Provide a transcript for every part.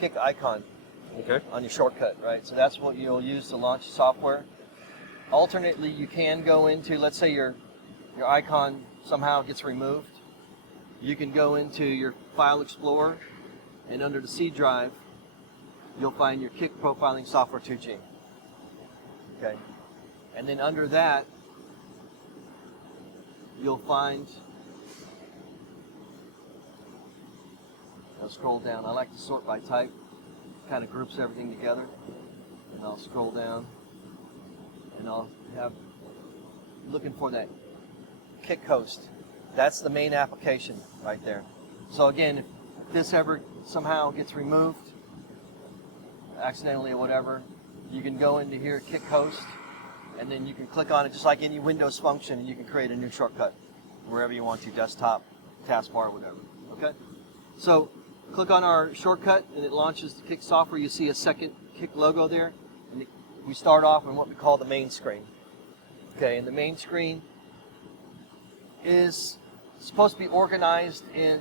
KIC icon Okay. on your shortcut, right? So that's what you'll use to launch software. Alternately, you can go into, let's say your icon somehow gets removed. You can go into your File Explorer, and under the C drive, you'll find your KIC Profiling Software 2G. Okay, and then under that, you'll find. I'll scroll down. I like to sort by type. Kind of groups everything together, and I'll scroll down, and I'll have looking for that KIC host. That's the main application right there. So again, if this ever somehow gets removed, accidentally or whatever, you can go into here, KIC host, and then you can click on it just like any Windows function, and you can create a new shortcut wherever you want to, desktop, taskbar, whatever. Okay? So click on our shortcut, and it launches the KIC software. You see a second KIC logo there, and we start off on what we call the main screen. Okay, and the main screen is supposed to be organized in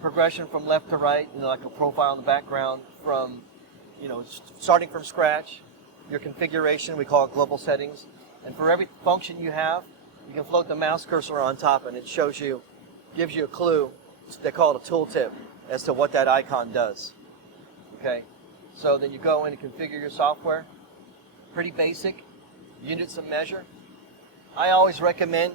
progression from left to right, like a profile in the background, from starting from scratch. Your configuration, we call it global settings, and for every function you have, you can float the mouse cursor on top, and it shows you, gives you a clue. They call it a tooltip as to what that icon does. Okay, so then you go in and configure your software. Pretty basic. Units of measure. I always recommend,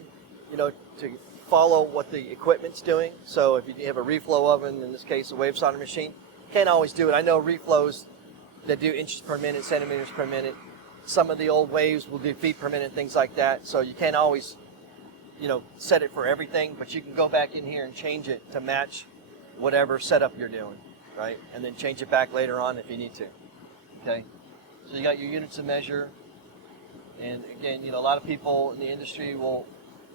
to follow what the equipment's doing. So if you have a reflow oven, in this case a wave solder machine, can't always do it. I know reflows that do inches per minute, centimeters per minute. Some of the old waves will do feet per minute, things like that. So you can't always, set it for everything, but you can go back in here and change it to match whatever setup you're doing, right? And then change it back later on if you need to. Okay? So you got your units of measure. And again, a lot of people in the industry will,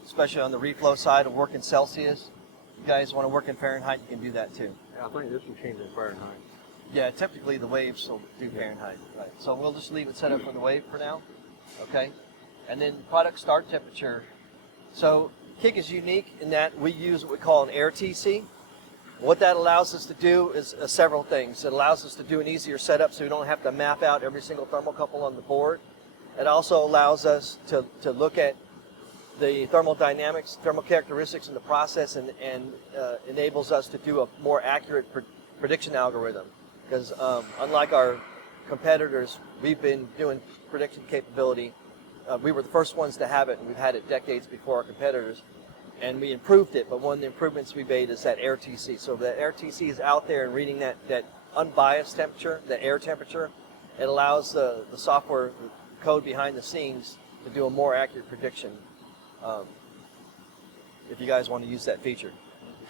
especially on the reflow side, will work in Celsius. If you guys want to work in Fahrenheit, you can do that too. Yeah, I think this machine's in Fahrenheit. Yeah, typically the waves will do Fahrenheit, right? So we'll just leave it set up for the wave for now, okay? And then product start temperature. So KIC is unique in that we use what we call an air TC. What that allows us to do is several things. It allows us to do an easier setup so we don't have to map out every single thermocouple on the board. It also allows us to look at the thermal dynamics, thermal characteristics in the process, and enables us to do a more accurate prediction algorithm. Because unlike our competitors, we've been doing prediction capability. We were the first ones to have it, and we've had it decades before our competitors. And we improved it, but one of the improvements we made is that air TC. So that air TC is out there and reading that unbiased temperature, that air temperature. It allows the software code behind the scenes to do a more accurate prediction if you guys want to use that feature.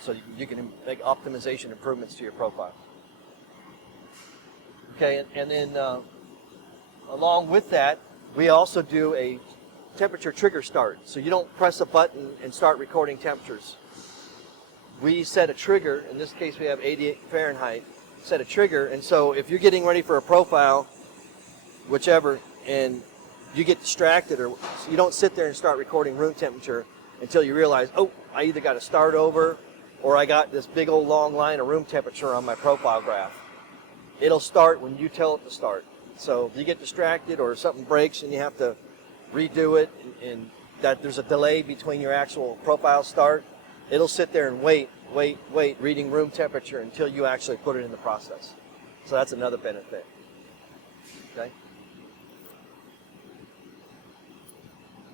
So you can make optimization improvements to your profile. Okay, and then along with that, we also do a temperature trigger start. So you don't press a button and start recording temperatures. We set a trigger. In this case, we have 88 Fahrenheit. Set a trigger, and so if you're getting ready for a profile, whichever, and you get distracted, or you don't sit there and start recording room temperature until you realize, oh, I either got to start over, or I got this big old long line of room temperature on my profile graph. It'll start when you tell it to start. So if you get distracted or something breaks and you have to redo it, and that there's a delay between your actual profile start, it'll sit there and wait, reading room temperature until you actually put it in the process. So that's another benefit. Okay?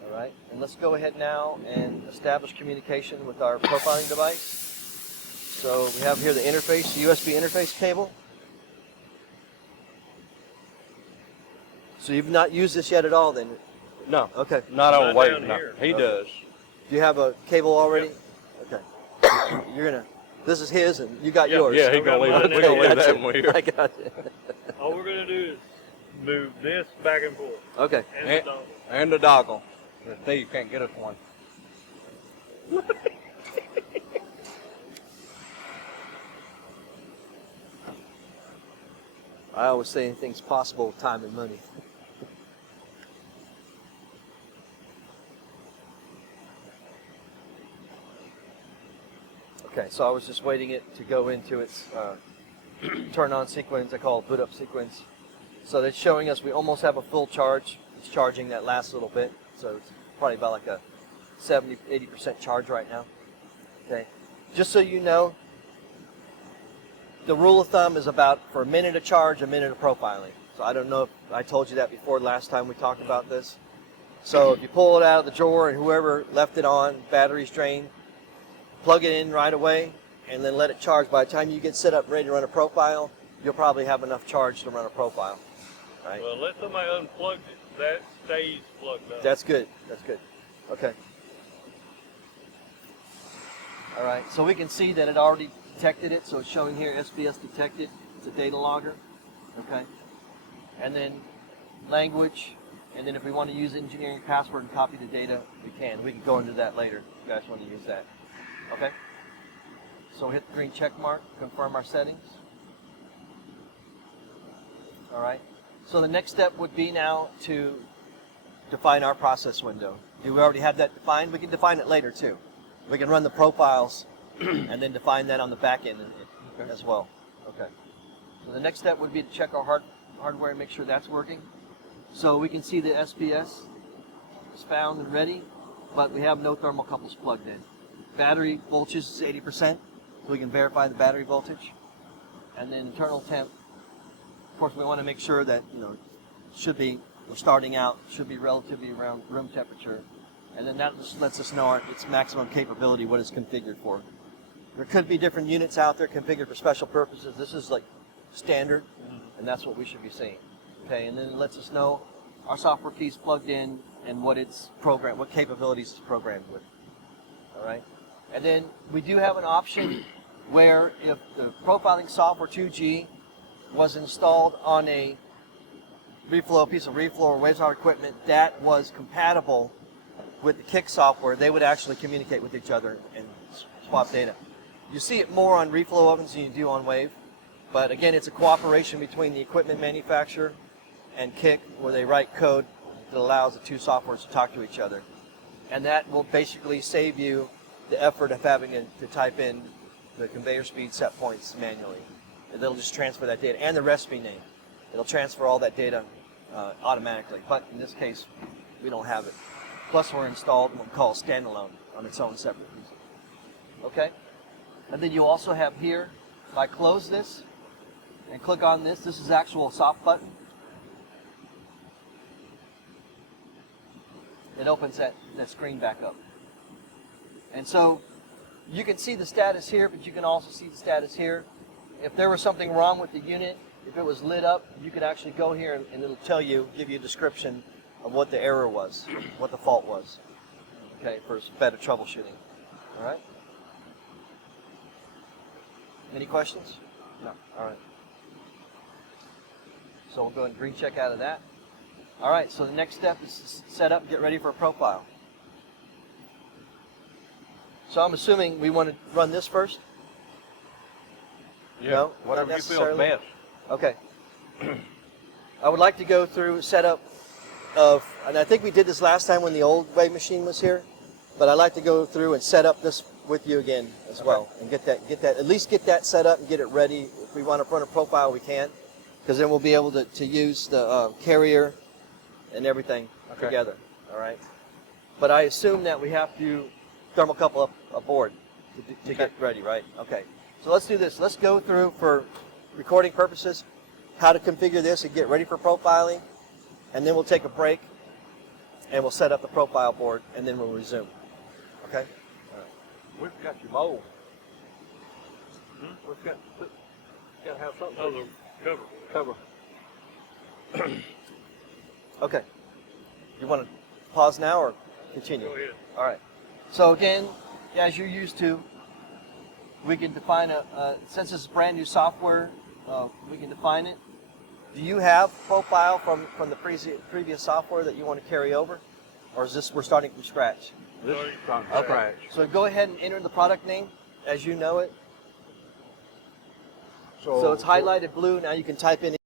All right, and let's go ahead now and establish communication with our profiling device. So we have here the interface, the USB interface cable. So you've not used this yet at all then? No. Okay. Not on wave. No. Here. He does. Do you have a cable already? Yep. Okay. You're gonna. This is his, and you got yours. Yeah, he's gonna leave it. Okay, We're gonna leave gotcha. that one here. I got you. All we're going to do is move this back and forth. Okay. And the dongle. And the dongle. Steve can't get us one. I always say anything's possible with time and money. Okay, so I was just waiting it to go into its turn on sequence. I call it boot up sequence. So that's showing us we almost have a full charge. It's charging that last little bit. So it's probably about like a 70, 80% charge right now. Okay. Just so you know, the rule of thumb is about for a minute of charge, a minute of profiling. So I don't know if I told you that before last time we talked about this. So if you pull it out of the drawer and whoever left it on, battery's drained, plug it in right away and then let it charge. By the time you get set up ready to run a profile, you'll probably have enough charge to run a profile. Right? Well, let somebody unplug it. That stays plugged up. That's good. That's good. Okay. All right. So we can see that it already detected it. So it's showing here SBS detected. It's a data logger. Okay. And then language. And then if we want to use engineering password and copy the data, we can. We can go into that later if you guys want to use that. Okay? So hit the green check mark, confirm our settings. All right. So the next step would be now to define our process window. Do we already have that defined? We can define it later too. We can run the profiles and then define that on the back end as well. Okay. So the next step would be to check our hardware and make sure that's working. So we can see the SPS is found and ready, but we have no thermocouples plugged in. Battery voltage is 80%, so we can verify the battery voltage. And then internal temp, of course we want to make sure that, we're starting out, should be relatively around room temperature. And then that just lets us know its maximum capability, what it's configured for. There could be different units out there configured for special purposes. This is like standard, and that's what we should be seeing. Okay, and then it lets us know our software key's plugged in and what capabilities it's programmed with. All right, and then we do have an option where if the profiling software 2G was installed on a piece of reflow or wavesound equipment that was compatible with the KIC software, they would actually communicate with each other and swap data. You see it more on reflow ovens than you do on wave, but again, it's a cooperation between the equipment manufacturer and KIC, where they write code that allows the two softwares to talk to each other. And that will basically save you the effort of having to type in the conveyor speed set points manually. And it'll just transfer that data and the recipe name. It'll transfer all that data automatically. But in this case, we don't have it. Plus, we're installed what we call standalone on its own separate piece. Okay? And then you also have here, if I close this and click on this, this is actual soft button. It opens that screen back up. And so you can see the status here, but you can also see the status here. If there was something wrong with the unit, if it was lit up, you could actually go here and it'll tell you, give you a description of what the error was, what the fault was. Okay, for better troubleshooting. All right? Any questions? No. All right. So we'll go ahead and green check out of that. All right, so the next step is to set up and get ready for a profile. So I'm assuming we want to run this first? Yeah, No, whatever not you feel necessarily? best. Okay. I would like to go through setup of, and I think we did this last time when the old wave machine was here, but I'd like to go through and set up this with you again as well, and get that, at least get that set up and get it ready. If we want to run a profile, we can, because then we'll be able to use the carrier and everything together. All right. But I assume that we have to thermocouple up a board to get ready, right? Okay. So let's do this. Let's go through, for recording purposes, how to configure this and get ready for profiling, and then we'll take a break and we'll set up the profile board, and then we'll resume. Okay? All right. We've got your mold. We've got to have something. Oh, the cover. Okay. You want to pause now or continue? Go ahead. All right. So again, as you're used to, we can define since this is brand new software, we can define it. Do you have profile from the previous software that you want to carry over? Or is this, we're starting from scratch? This is from Okay. scratch. So go ahead and enter the product name as you know it. So it's highlighted blue. Now you can type in